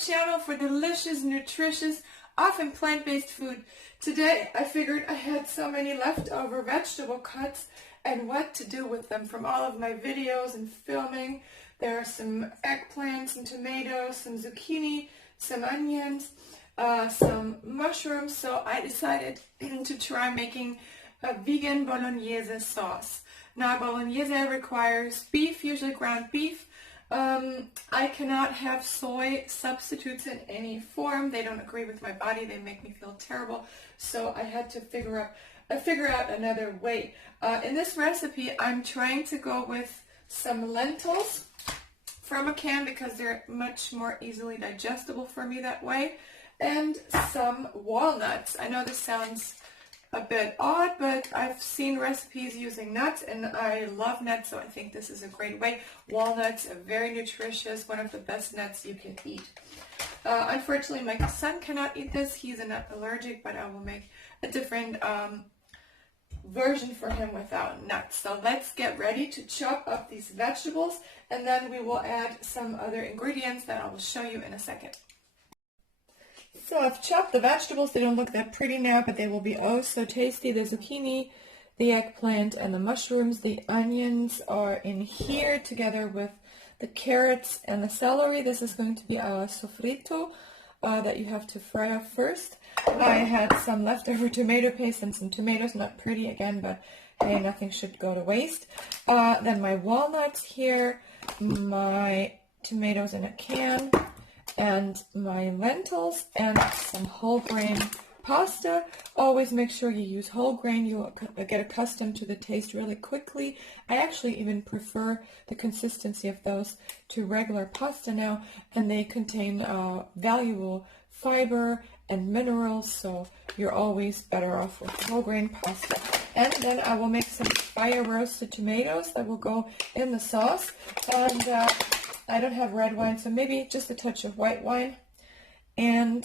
channel for delicious, nutritious, often plant-based food. Today I figured I had so many leftover vegetable cuts and what to do with them from all of my videos and filming. There are some eggplants, some tomatoes, some zucchini, some onions, some mushrooms, so I decided to try making a vegan Bolognese sauce. Now Bolognese requires beef, usually ground beef. I cannot have soy substitutes in any form. They don't agree with my body. They make me feel terrible. So I had to figure out another way. In this recipe, I'm trying to go with some lentils from a can because they're much more easily digestible for me that way, and some walnuts. I know this sounds a bit odd, but I've seen recipes using nuts and I love nuts, so I think this is a great way. Walnuts are very nutritious, one of the best nuts you can eat. Unfortunately, my son cannot eat this. He's a nut allergic, but I will make a different version for him without nuts. So let's get ready to chop up these vegetables, and then we will add some other ingredients that I will show you in a second. So I've chopped the vegetables. They don't look that pretty now, but they will be oh so tasty. The zucchini, the eggplant, and the mushrooms. The onions are in here together with the carrots and the celery. This is going to be our sofrito that you have to fry off first. I had some leftover tomato paste and some tomatoes. Not pretty again, but hey, nothing should go to waste. Then my walnuts here, my tomatoes in a can, and my lentils, and some whole grain pasta. Always make sure you use whole grain. You'll get accustomed to the taste really quickly. I actually even prefer the consistency of those to regular pasta now, and they contain valuable fiber and minerals, so you're always better off with whole grain pasta. And then I will make some fire roasted tomatoes that will go in the sauce, and I don't have red wine, so maybe just a touch of white wine, and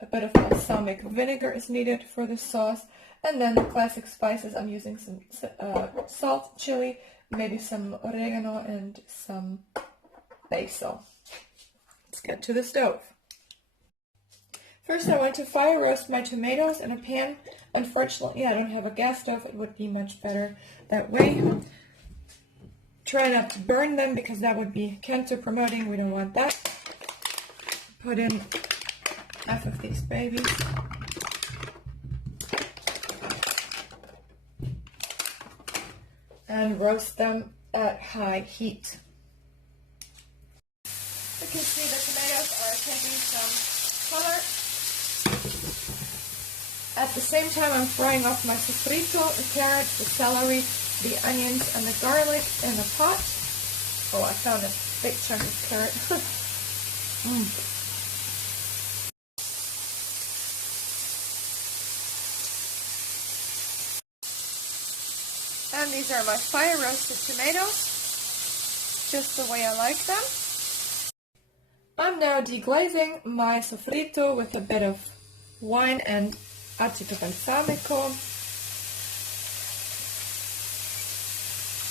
a bit of balsamic vinegar is needed for the sauce. And then the classic spices, I'm using some salt, chili, maybe some oregano, and some basil. Let's get to the stove. First I want to fire roast my tomatoes in a pan. Unfortunately, I don't have a gas stove. It would be much better that way. Try not to burn them because that would be cancer promoting. We don't want that. Put in half of these babies. And roast them at high heat. You can see the tomatoes are taking some color. At the same time, I'm frying off my sofrito, the carrots, the celery, the onions, and the garlic in a pot. Oh, I found a big chunk of carrot. And these are my fire roasted tomatoes, just the way I like them. I'm now deglazing my sofrito with a bit of wine and aceto balsamico.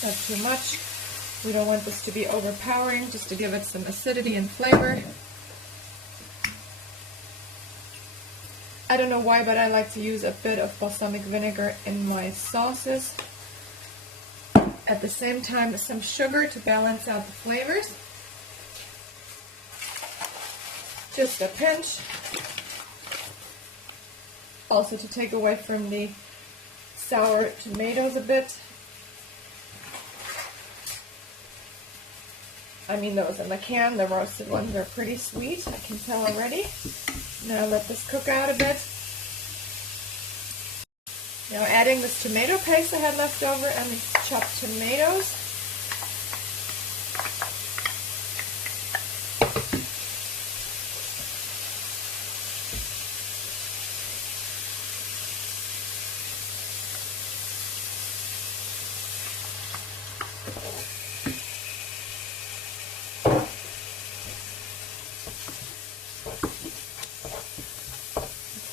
Not too much. We don't want this to be overpowering, just to give it some acidity and flavor. I don't know why, but I like to use a bit of balsamic vinegar in my sauces. At the same time, some sugar to balance out the flavors. Just a pinch. Also to take away from the sour tomatoes a bit. I mean those in the can, the roasted ones are pretty sweet, I can tell already. Now let this cook out a bit. Now adding this tomato paste I had left over and these chopped tomatoes.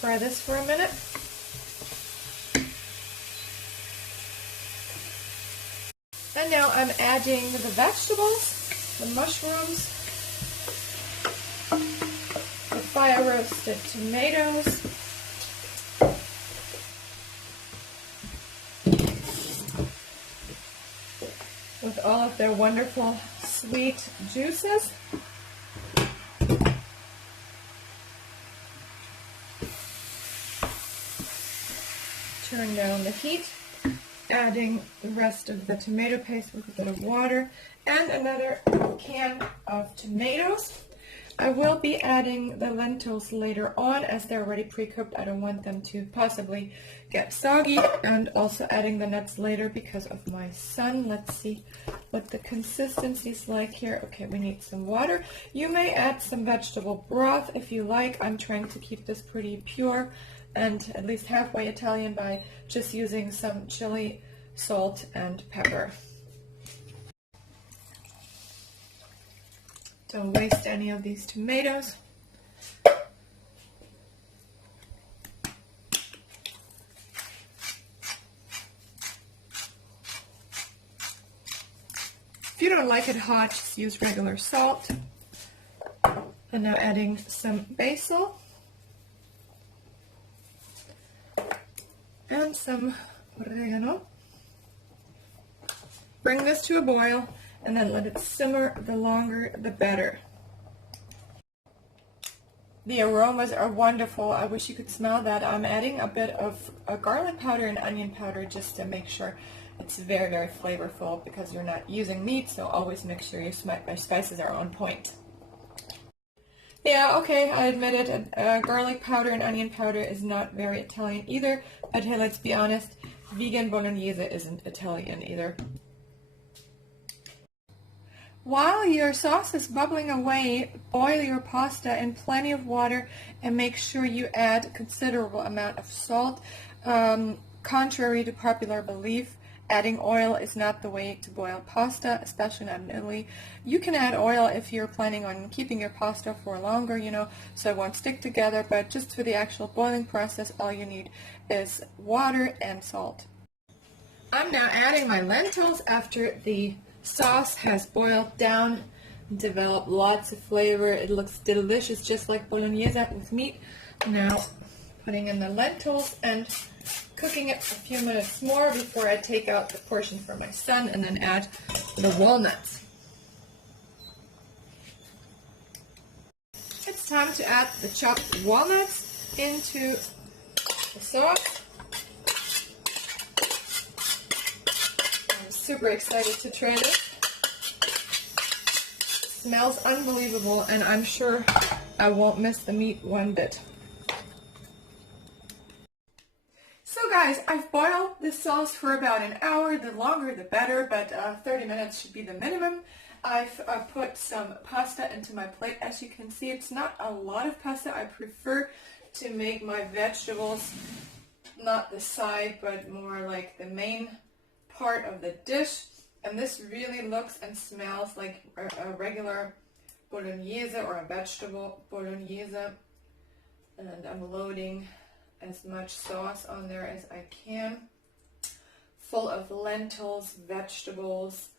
Fry this for a minute. And now I'm adding the vegetables, the mushrooms, fire roasted tomatoes. With all of their wonderful sweet juices. Turn down the heat, adding the rest of the tomato paste with a bit of water and another can of tomatoes. I will be adding the lentils later on as they're already pre-cooked. I don't want them to possibly get soggy, and also adding the nuts later because of my son. Let's see what the consistency is like here. Okay, we need some water. You may add some vegetable broth if you like. I'm trying to keep this pretty pure and at least halfway Italian by just using some chili, salt, and pepper. Don't waste any of these tomatoes. If you don't like it hot, just use regular salt. And now adding some basil and some oregano. Bring this to a boil and then let it simmer. The longer, the better. The aromas are wonderful. I wish you could smell that. I'm adding a bit of garlic powder and onion powder just to make sure it's very, very flavorful, because you're not using meat, so always make sure your spices are on point. Yeah, okay, I admit it. Garlic powder and onion powder is not very Italian either, but hey, let's be honest, vegan Bolognese isn't Italian either. While your sauce is bubbling away, boil your pasta in plenty of water and make sure you add a considerable amount of salt. Contrary to popular belief, adding oil is not the way to boil pasta, especially not in Italy. You can add oil if you're planning on keeping your pasta for longer, so it won't stick together, but just for the actual boiling process, all you need is water and salt. I'm now adding my lentils after the sauce has boiled down and developed lots of flavor. It looks delicious, just like Bolognese with meat. Now putting in the lentils and cooking it for a few minutes more before I take out the portion for my son and then add the walnuts. It's time to add the chopped walnuts into the sauce. Super excited to try this. Smells unbelievable, and I'm sure I won't miss the meat one bit. So guys, I've boiled this sauce for about an hour. The longer the better, but 30 minutes should be the minimum. I've put some pasta into my plate. As you can see, it's not a lot of pasta. I prefer to make my vegetables not the side, but more like the main part of the dish, and this really looks and smells like a regular Bolognese or a vegetable Bolognese. And I'm loading as much sauce on there as I can, full of lentils, vegetables,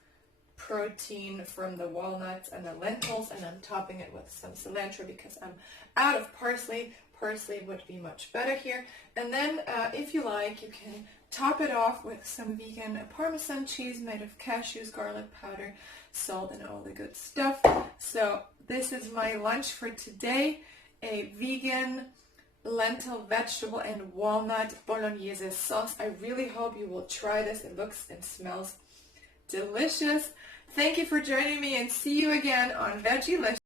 protein from the walnuts and the lentils, and I'm topping it with some cilantro because I'm out of parsley. Parsley would be much better here. And then if you like, you can top it off with some vegan Parmesan cheese made of cashews, garlic powder, salt, and all the good stuff. So this is my lunch for today, a vegan lentil, vegetable, and walnut Bolognese sauce. I really hope you will try this. It looks and smells delicious. Thank you for joining me, and see you again on Veggies.